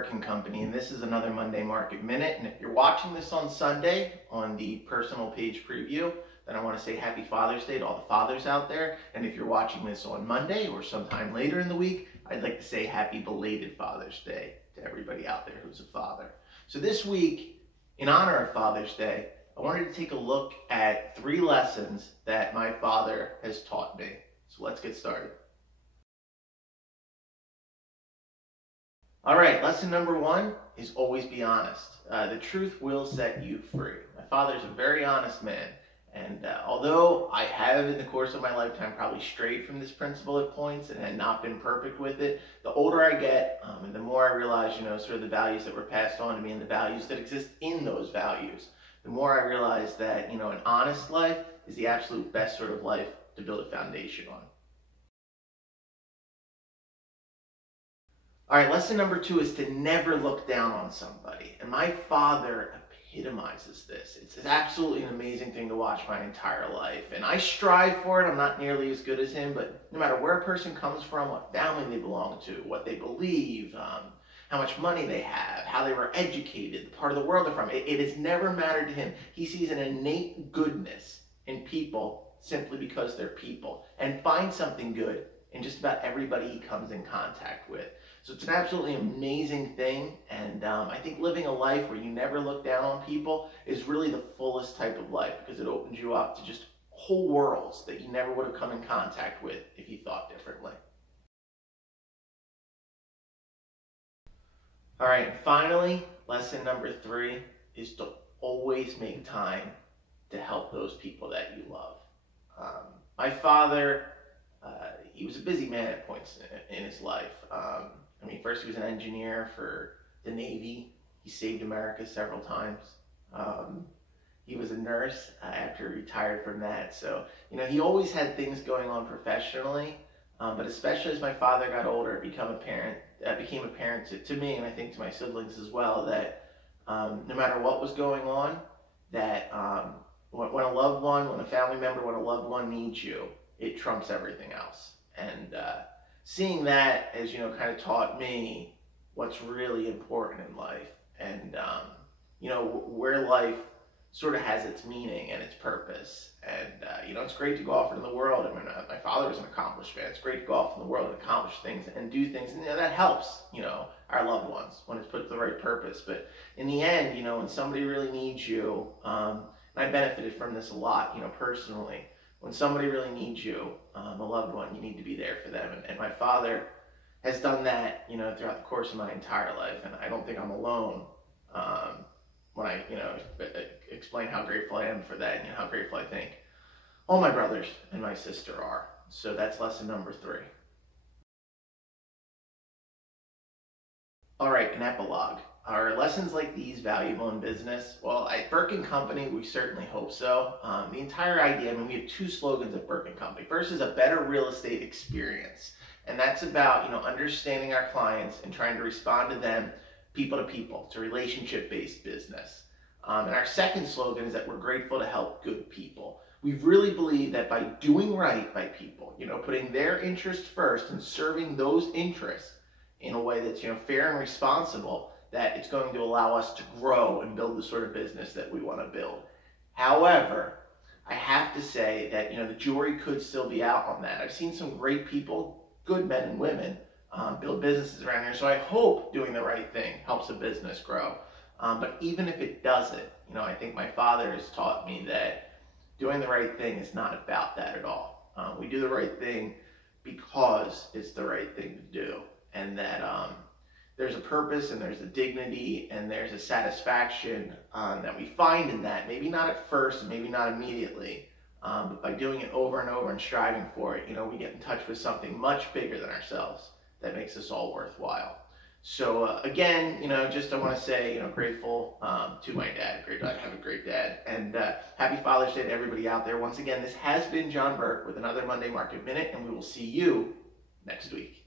Burke Company, and this is another Monday Market Minute. And if you're watching this on Sunday on the personal page preview, then I want to say Happy Father's Day to all the fathers out there. And if you're watching this on Monday or sometime later in the week, I'd like to say Happy belated Father's Day to everybody out there who's a father. So this week, in honor of Father's Day, I wanted to take a look at 3 lessons that my father has taught me. So let's get started. All right, lesson number 1 is always be honest. The truth will set you free. My father's a very honest man, and although I have in the course of my lifetime probably strayed from this principle at points and had not been perfect with it, the older I get and the more I realize, sort of the values that were passed on to me and the values that exist in those values, the more I realize that, an honest life is the absolute best sort of life to build a foundation on. All right, lesson number 2 is to never look down on somebody. And my father epitomizes this. It's absolutely an amazing thing to watch my entire life. And I strive for it. I'm not nearly as good as him, but no matter where a person comes from, what family they belong to, what they believe, how much money they have, how they were educated, the part of the world they're from, it has never mattered to him. He sees an innate goodness in people simply because they're people, and finds something good in just about everybody he comes in contact with. So it's an absolutely amazing thing, and I think living a life where you never look down on people is really the fullest type of life, because it opens you up to just whole worlds that you never would have come in contact with if you thought differently. All right, and finally, lesson number 3 is to always make time to help those people that you love. My father, he was a busy man at points in his life. First he was an engineer for the Navy. He saved America several times. He was a nurse after he retired from that. So, he always had things going on professionally, but especially as my father got older, it became apparent to me, and I think to my siblings as well, that no matter what was going on, that when a loved one, when a family member, when a loved one needs you, it trumps everything else. And seeing that has, kind of taught me what's really important in life, and where life sort of has its meaning and its purpose. And it's great to go off into the world. My father was an accomplished man. It's great to go off in the world and accomplish things and do things, and that helps, our loved ones when it's put to the right purpose. But in the end, when somebody really needs you, and I benefited from this a lot, personally. When somebody really needs you, a loved one, you need to be there for them. And my father has done that, throughout the course of my entire life. And I don't think I'm alone when I, explain how grateful I am for that, and how grateful I think all my brothers and my sister are. So that's lesson number 3. All right, an epilogue. Are lessons like these valuable in business? Well, at Burke Company, we certainly hope so. The entire idea, we have 2 slogans at Burke Company. First is a better real estate experience. And that's about, understanding our clients and trying to respond to them people to people. It's a relationship-based business. And our second slogan is that we're grateful to help good people. We really believe that by doing right by people, putting their interests first and serving those interests in a way that's, fair and responsible, that it's going to allow us to grow and build the sort of business that we want to build. However, I have to say that, the jury could still be out on that. I've seen some great people, good men and women, build businesses around here. So I hope doing the right thing helps a business grow. But even if it doesn't, I think my father has taught me that doing the right thing is not about that at all. We do the right thing because it's the right thing to do. And that there's a purpose, and there's a dignity, and there's a satisfaction that we find in that. Maybe not at first, and maybe not immediately, but by doing it over and over and striving for it, we get in touch with something much bigger than ourselves that makes us all worthwhile. So again, just I want to say, grateful to my dad. Great, I have a great dad, and happy Father's Day to everybody out there. Once again, this has been John Burke with another Monday Market Minute, and we will see you next week.